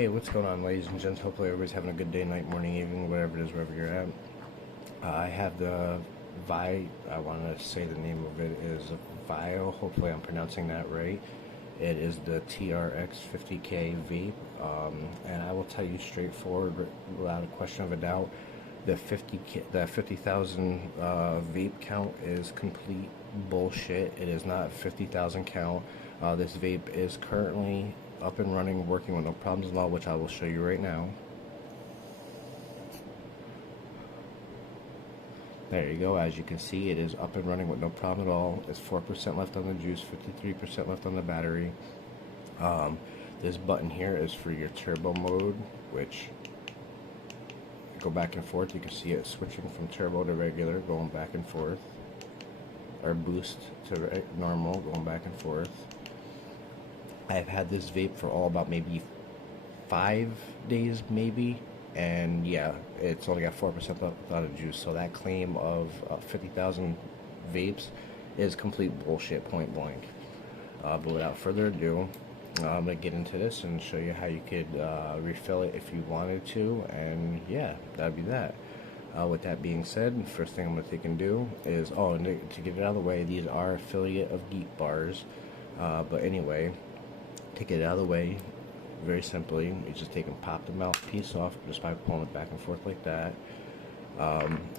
Hey, what's going on, ladies and gents? Hopefully everybody's having a good day, night, morning, evening, whatever it is, wherever you're at. I have the Vi, I want to say the name of it is Viho. Hopefully I'm pronouncing that right. It is the TRX 50K vape, and I will tell you straightforward, without a question of a doubt, the 50,000 vape count is complete bullshit. It is not 50,000 count. This vape is currently up and running, working with no problems at all, which I will show you right now. There you go. As you can see, it is up and running with no problem at all. It's 4% left on the juice, 53% left on the battery. This button here is for your turbo mode, which go back and forth. You can see it switching from turbo to regular, going back and forth, or boost to normal, going back and forth. I've had this vape for about maybe 5 days, maybe, and yeah, it's only got 4% left out of juice. So that claim of 50,000 vapes is complete bullshit, point blank. But without further ado, I'm gonna get into this and show you how you could refill it if you wanted to, and yeah, that'd be that. With that being said, first thing I'm gonna take and do is, and to get it out of the way, these are affiliate of geekbars, but anyway, to get it out of the way, very simply, you just take and pop the mouthpiece off just by pulling it back and forth like that.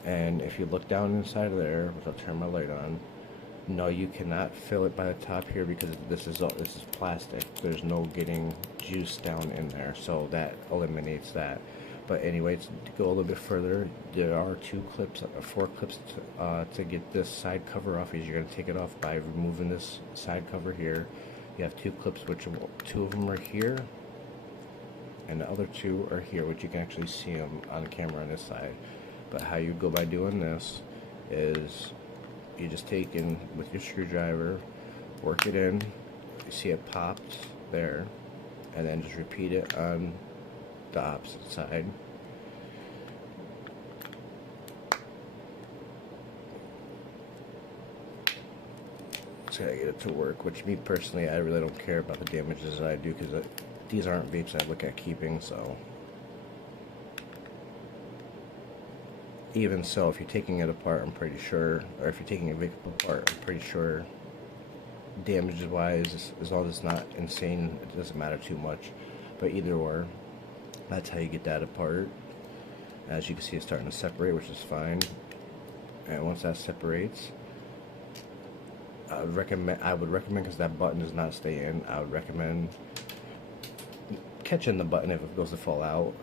And if you look down inside of there, which I'll turn my light on, no, you cannot fill it by the top here because this is plastic. There's no getting juice down in there, so that eliminates that. But anyway, to go a little bit further, there are 4 clips to get this side cover off. You're going to take it off by removing this side cover here. You have 2 clips, which 2 of them are here, and the other 2 are here, which you can actually see them on camera on this side. But how you go by doing this is you just take in with your screwdriver, work it in, you see it popped there, and then just repeat it on the opposite side. So I get it to work, which me personally, I really don't care about the damages that I do, because these aren't vapes I look at keeping. So even so, if you're taking it apart, I'm pretty sure, or if you're taking a vape apart, I'm pretty sure damages wise, as long as it's not insane, it doesn't matter too much. But either or, that's how you get that apart. As you can see, it's starting to separate, which is fine. And once that separates, I would recommend, because that button does not stay in, I would recommend catching the button if it goes to fall out.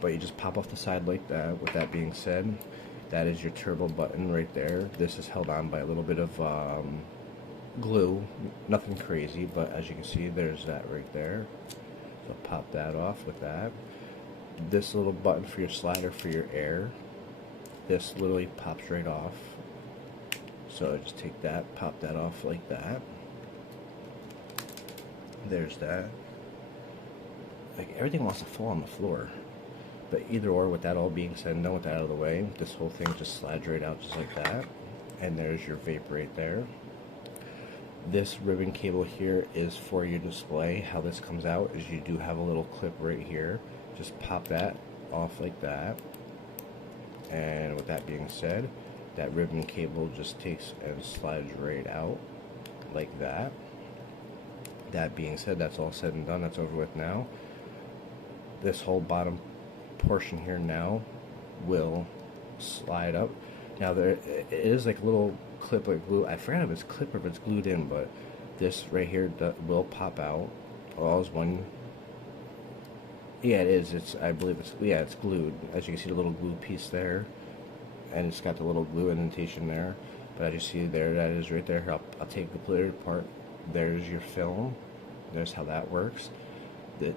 But you just pop off the side like that. With that being said, that is your turbo button right there. This is held on by a little bit of glue, nothing crazy, but as you can see, there's that right there. So pop that off with that. This little button for your slider for your air, this literally pops right off. So just take that, pop that off like that. There's that. Like, everything wants to fall on the floor. But either or, with that all being said and done, with that out of the way, this whole thing just slides right out just like that. And there's your vape right there. This ribbon cable here is for your display. How this comes out is you do have a little clip right here. Just pop that off like that. And with that being said, that ribbon cable just takes and slides right out like that. That being said, that's all said and done. That's over with now. This whole bottom portion here now will slide up. Now it is like a little clip, like glue. I forgot if it's clip or if it's glued in, but this right here will pop out. All is one. Yeah, it is. I believe it's glued. As you can see, the little glue piece there, and it's got the little glue indentation there. But as you see there, that is right there. I'll take it completely apart. There's your film. There's how that works.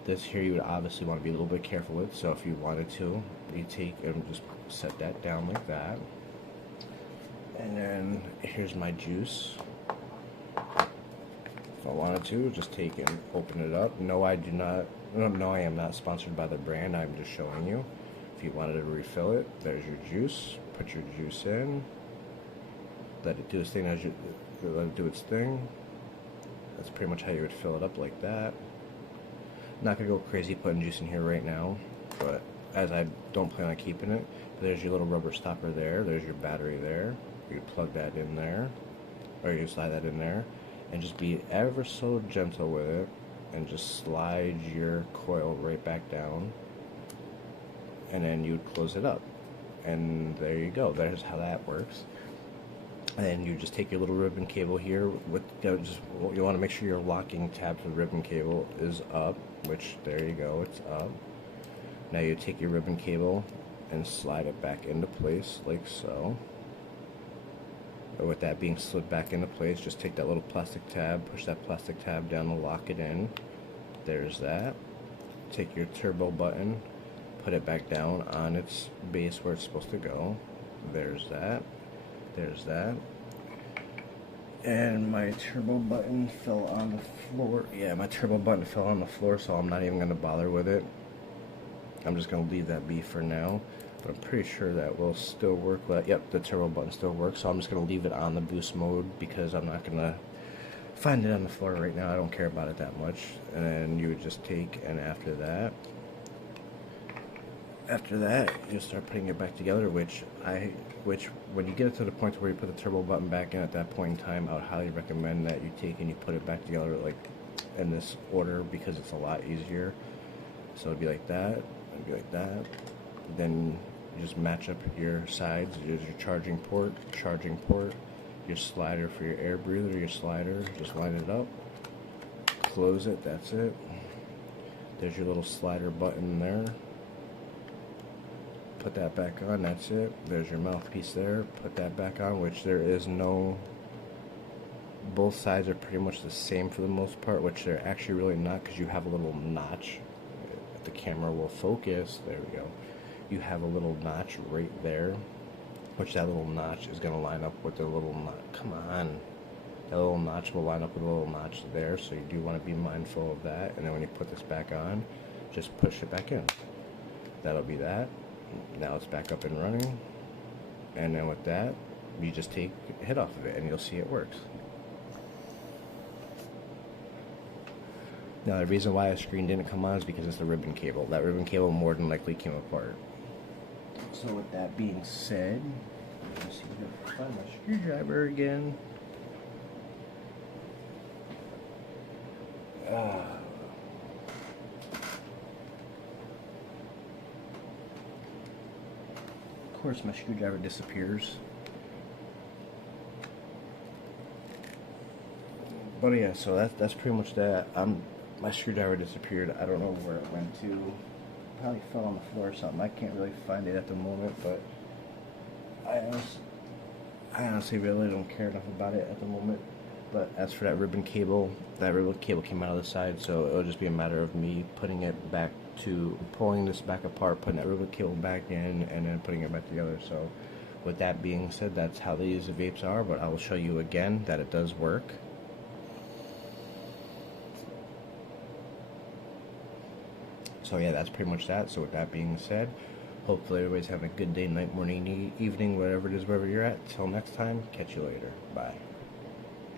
This here you would obviously want to be a little bit careful with. So if you wanted to, you take and just set that down like that. And then here's my juice. If I wanted to, just take and open it up. No, I do not. No, I am not sponsored by the brand. I'm just showing you. If you wanted to refill it, there's your juice. Put your juice in. Let it do its thing. Let it do its thing. That's pretty much how you would fill it up, like that. Not gonna go crazy putting juice in here right now, but as I don't plan on keeping it. There's your little rubber stopper there. There's your battery there. You plug that in there, or you slide that in there, and just be ever so gentle with it, and just slide your coil right back down, and then you'd close it up, and there you go. There's how that works. And then you just take your little ribbon cable here with just, you want to make sure your locking tab for the ribbon cable is up, which there you go, it's up. Now you take your ribbon cable and slide it back into place like so. But with that being slid back into place, just take that little plastic tab, push that plastic tab down to lock it in. There's that. Take your turbo button, put it back down on its base where it's supposed to go. There's that. There's that. And my turbo button fell on the floor. Yeah, my turbo button fell on the floor, so I'm not even going to bother with it. I'm just going to leave that be for now. But I'm pretty sure that will still work. Yep, the turbo button still works, so I'm just going to leave it on the boost mode because I'm not going to find it on the floor right now. I don't care about it that much. And then you would just take, and after that, you start putting it back together, which when you get it to the point where you put the turbo button back in at that point in time, I would highly recommend that you take and you put it back together like in this order because it's a lot easier. So it'd be like that, it'd be like that. Then you just match up your sides. There's your charging port, your slider for your air breather, your slider, just line it up, close it, that's it. There's your little slider button there. Put that back on, that's it. There's your mouthpiece there, put that back on, which there is no, both sides are pretty much the same for the most part, which they're actually really not, because you have a little notch. If the camera will focus, there we go. You have a little notch right there, which that little notch is going to line up with the little notch. Come on. That little notch will line up with a little notch there, so you do want to be mindful of that. And then when you put this back on, just push it back in. That'll be that. Now it's back up and running, and then with that you just take a hit off of it and you'll see it works. Now the reason why the screen didn't come on is because it's the ribbon cable. That ribbon cable more than likely came apart. So with that being said, let's see if I can find my screwdriver again. Of course my screwdriver disappears. But yeah, so that's pretty much that. My screwdriver disappeared. I don't know where it went to. Probably fell on the floor or something. I can't really find it at the moment, but I honestly really don't care enough about it at the moment. But as for that ribbon cable came out of the side, so it'll just be a matter of me putting it back to pulling this back apart, putting that ribbon cable back in, and then putting it back together. So with that being said, that's how these vapes are, but I will show you again that it does work. So yeah, that's pretty much that. So with that being said, hopefully everybody's having a good day, night, morning, evening, whatever it is, wherever you're at. Till next time, catch you later. Bye.